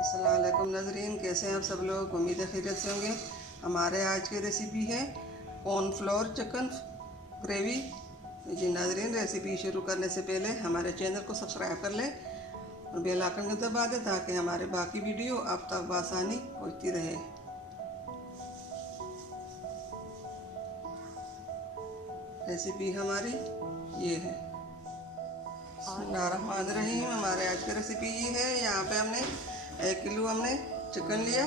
अस्सलाम वालेकुम नाज़रीन, कैसे हैं आप सब लोग। उम्मीद है खैरियत से होंगे। हमारे आज की रेसिपी है कॉर्नफ्लोर चिकन ग्रेवी। जी नाज़रीन, रेसिपी शुरू करने से पहले हमारे चैनल को सब्सक्राइब कर लें और बेल आइकन को दबा दें ताकि हमारे बाकी वीडियो आप तक बआसानी पहुँचती रहे। रेसिपी हमारी ये है। बिस्मिल्लाहिर्रहमानिर्रहीम। हमारे आज की रेसिपी ये है। यहाँ पे हमने 1 किलो हमने चिकन लिया।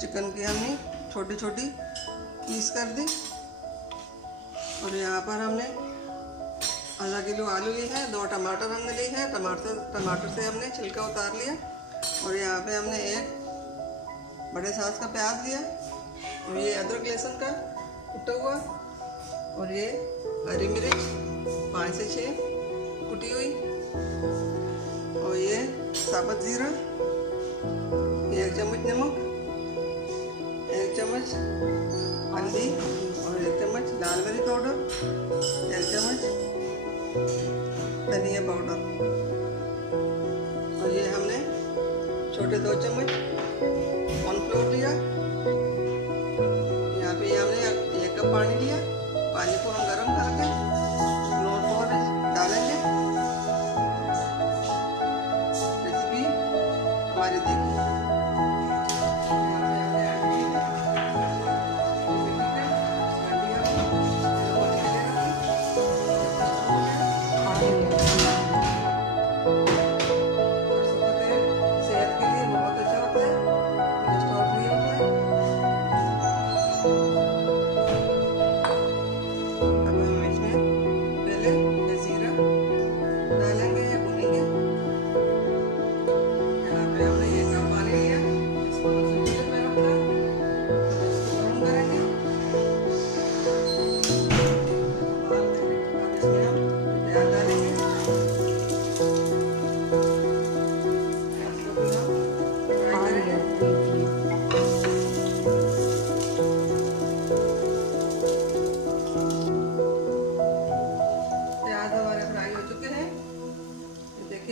चिकन की हमने छोटी छोटी पीस कर दी और यहाँ पर हमने आधा किलो आलू ली है। 2 टमाटर हमने ली है। टमाटर से हमने छिलका उतार लिया और यहाँ पे हमने 1 बड़े साइज का प्याज लिया और ये अदरक लहसुन का कुटा हुआ और ये हरी मिर्च 5 से 6 कुटी हुई और ये साबुत जीरा, 1 चम्मच नमक, 1 चम्मच हल्दी और 1 चम्मच लाल मिर्च पाउडर, 1 चम्मच धनिया पाउडर और ये हमने छोटे 2 चम्मच कॉर्नफ्लोर लिया। यहाँ पे हमने 1 कप पानी लिया। पानी को हम गर्म करके कॉर्नफ्लोर डालेंगे। रेसिपी हमारी देखिए।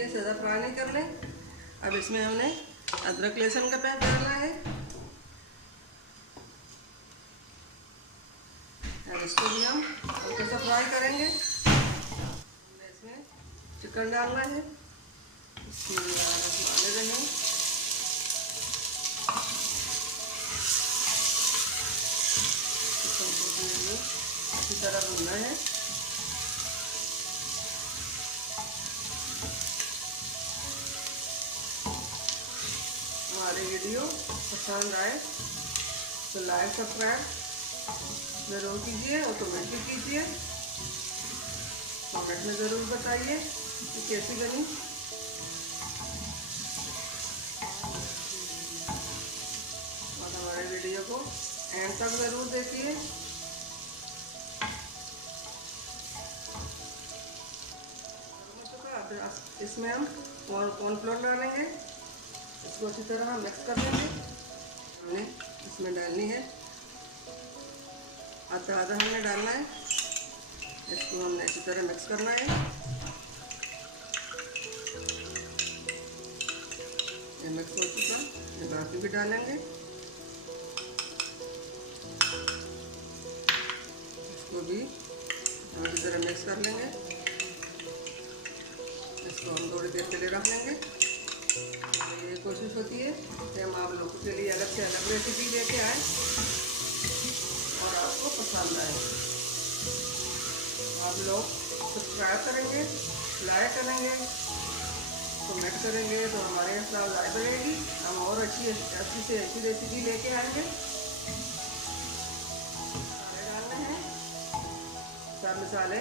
ज़्यादा फ्राई नहीं करने। अब इसमें हमने अदरक लहसुन का पेस्ट डालना है और इसको भी हम हल्का सा फ्राई करेंगे। इसमें चिकन डालना है। बिस्मिल्लाहिर्रहमानिर्रहीम। चिकन को अच्छी तरह भूनना है। हमारे वीडियो पसंद आए तो लाइक सब्सक्राइब ज़रूर कीजिए और कमेंट भी कीजिए। कमेंट में ज़रूर बताइए कि कैसी बनी। और हमारे वीडियो को एंड तक ज़रूर देखिए। इसमें हम कॉर्नफ्लोर डालेंगे। इसको अच्छी तरह हम मिक्स कर लेंगे। हमने इसमें डालनी है आधा हमने डालना है। इसको हमने अच्छी तरह मिक्स करना है। ये मिक्स हो चुका, ये बाकी भी डालेंगे। इसको भी हम अच्छी तरह मिक्स कर लेंगे। इसको हम थोड़ी देर के लिए रख लेंगे। ये कोशिश होती है कि हम आप लोगों के लिए अलग से अलग रेसिपी लेके आए और आपको पसंद आए। आप लोग सब्सक्राइब करेंगे, लाइक करेंगे, कमेंट करेंगे तो हमारे साथ लाइक बढ़ेगी। हम और अच्छी से अच्छी रेसिपी लेके आएंगे। मसाले डालने हैं। सब मसाले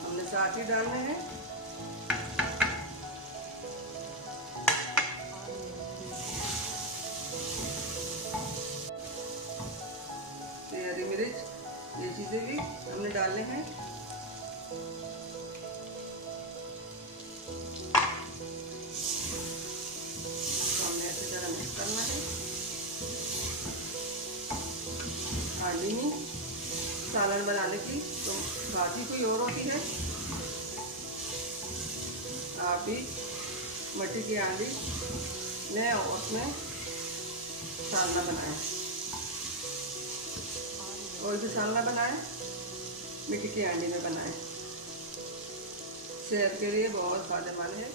हमने साथ ही डालने हैं। हरी मिर्च, ये चीज़ें भी हमने डालने हैं। तो हमने अच्छी तरह मिक्स करना है। आंधी नहीं सालन बनाने की तो बात ही कोई और होती है। आप भी मट्टी की हांडी लें और उसमें सालना बनाएं। और भी सालना बनाएं, मिट्टी की हांडी में बनाएं। सेहत के लिए बहुत फायदेमंद है।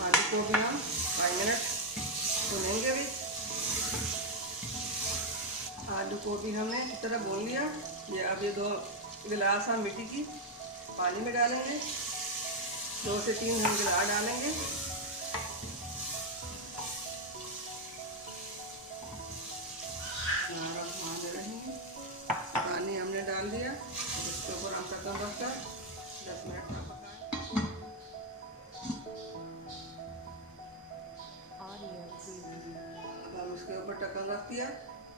आलू को भी हम 5 मिनट भूनेंगे। भी आलू को भी हमने इस तरह भून लिया। ये अब ये 2 गिलास हम मिट्टी की पानी में डालेंगे। 2 से 3 हम गिलास डालेंगे। पानी हमने डाल दिया। इसके ऊपर हम ढक्कन रखकर 10 मिनट तक पकाएं। अब हम इसके ऊपर ढक्कन रख दिया।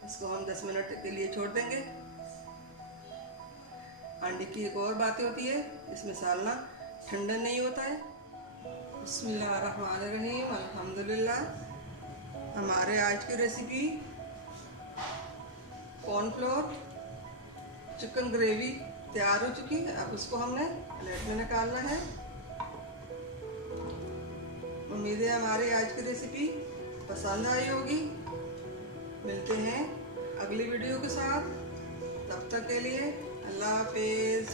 इसको हम 10 मिनट के लिए छोड़ देंगे। अंडे की एक और बात होती है, इसमें सालना ठंडा नहीं होता है। बिस्मिल्लाहिर्रहमानिर्रहीम, अल्हम्दुलिल्लाह। हमारे आज की रेसिपी कॉर्नफ्लोर चिकन ग्रेवी तैयार हो चुकी है। अब उसको हमने प्लेट में निकालना है। उम्मीद है हमारी आज की रेसिपी पसंद आई होगी। मिलते हैं अगली वीडियो के साथ। तब तक के लिए अल्लाह हाफिज़।